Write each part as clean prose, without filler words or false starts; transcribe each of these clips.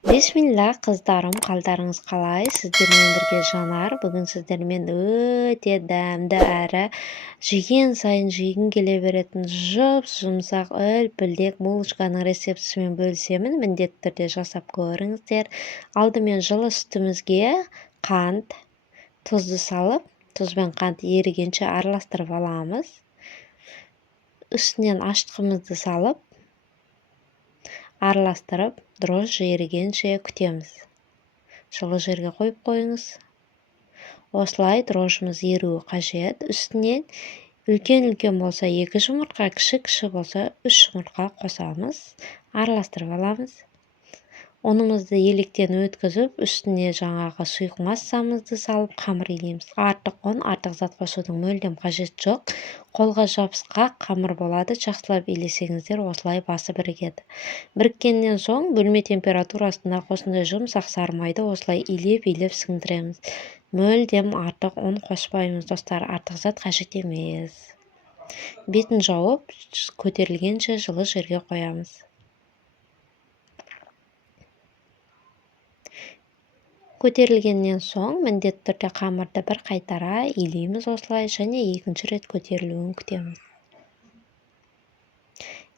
Бисмилла, қыздарым, қалдарыңыз қалай? Сіздермен бірге Жанар. Бүгін сіздермен өте дәмді әрі жеген сайын жегің келе беретін жұмсақ үлпілдек булочканың рецептісімен бөлісемін. Міндетті түрде жасап көріңіздер. Алдымен жылы сүтімізге қант, тұзды салып, тұз бен қант ерігенше араластырып аламыз. Үстінен ашытқымызды салып, араластырып, дрожжи ерігенше күтеміз. Жылы жерге қойып қойыңыз. Осылай дрожжымыз еруі қажет. Үстінен үлкен болса 2 жұмыртқа, кіші болса 3 жұмыртқа қосамыз. Араластырып аламыз. Ұнымызды електен өткізіп, үстіне жаңағы сұйық массамызды салып қамыр илейміз. Артық ұн, артық зат қосудың мүлдем қажет жоқ. Қолға жабысқақ қамыр болады. Жақсылап илесеңіздер, осылай басы бірігеді. Біріккеннен соң бөлме температурасында осындай жұмсақ сары майды осылай илеп сіңдіреміз. Мүлдем артық ұн қоспаймыз, достар. Артық зат қажет емес. Бетін жауып, көтерілгенше жылы жерге қоямыз. Көтерілгеннен соң міндетті түрде қамырды бір қайтара илейміз осылай, және екінші рет көтерілуін күтеміз.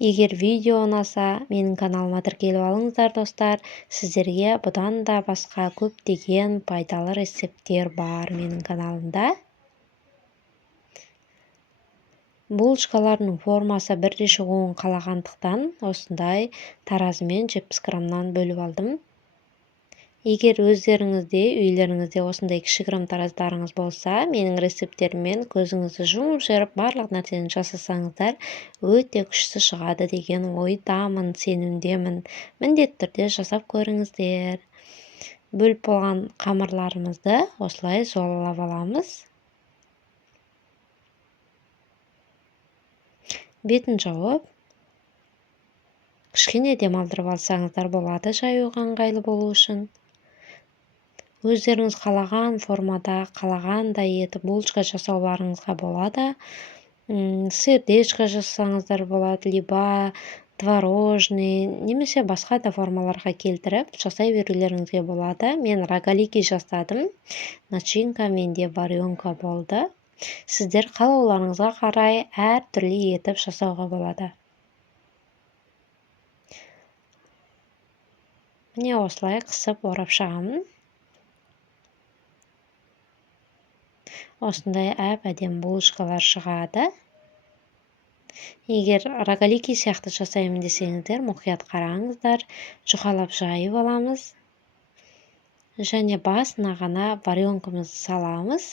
Егер видео ұнаса, менің каналыма тіркеліп алыңыздар, достар. Сіздерге бұдан да басқа көптеген пайдалы рецепттер бар менің каналымда. Булочкалардың формасы бірде шығуын қалағандықтан осындай таразымен 70 грамнан бөліп алдым. Егер өздеріңізде, үйлеріңізде осындай кішігірім тараздарыңыз болса, менің рецепттеріммен көзіңізді жұмып жүріп, барлық нәрсені жасасаңыздар, өте күшті шығады деген ойдамын, сенімдемін. Міндетті түрде жасап көріңіздер. Бөліп болған қамырларымызды осылай золалап аламыз. Бетін жауып, кішкене демалдырып алсаңыздар болады, жаюға ыңғайлы болу үшін. Өздеріңіз қалаған формада, қалағандай етіп булочка жасауларыңызға болады. Сердечко жасасаңыздар болады, либо творожный, немесе басқа да формаларға келтіріп жасай берулеріңізге болады. Мен рогалики жасадым. Начинка менде варенка болды. Сіздер қалауларыңызға қарай әр түрлі етіп жасауға болады. Міне осылай қысып орап шығамын. Осындай әп-әдемі булочкалар шығады. Егер рогалики сияқты жасаймын десеңіздер, мұқият қараңыздар, жұқалап жайып аламыз. Және басына ғана варенкамызды саламыз.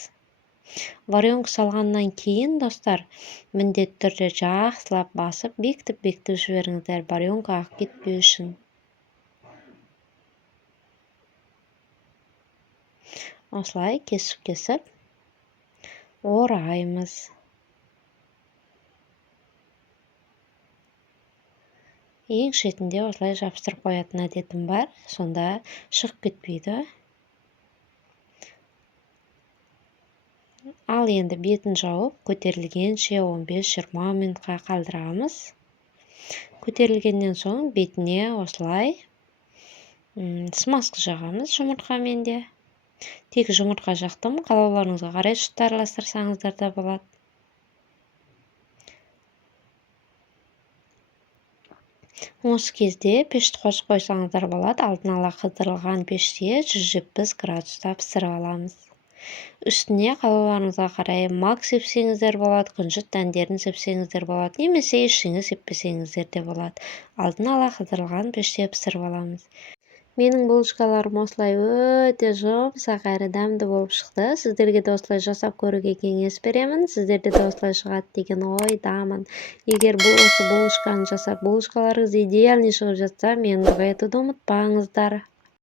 Варенка салғаннан кейін, достар, міндетті түрде жақсылап басып, бекітіп жіберіңіздер, варенка ағып кетпеу үшін. Осылай кесіп ораймыз. Ең шетінде осылай жабыстырып қоятын әдетім бар, сонда шығып кетпейді. Ал енді бетін жауып, көтерілгенше 15-20 минутқа қалдырамыз. Көтерілгеннен соң бетіне осылай смазка жағамыз жұмыртқамен де. Тек жұмыртқа жақтым, қалауларыңызға қарай сүт араластырсаңыздар да болады. Осы кезде пешті қосып қойсаңыздар болады. Алдын ала қыздырылған пеште 170 градуста пісіріп аламыз. Үстіне қалауларыңызға қарай мак сепсеңіздер болады, күнжіт дәндерін сепсеңіздер болады, немесе ештеңе сеппесеңіздер де болады. Алдын ала қыздырылған пеште пісіріп аламыз. Менің булочкаларым осылай өте жұмсақ әрі дәмді болып шықты. Сіздерге де осылай жасап көруге кеңес беремін. Сіздерде де осылай шығады деген ойдамын. Егер осы булочканы жасап, булочкаларыңыз идеальный шығып жатса, мені айтуды ұмытпаңыздар.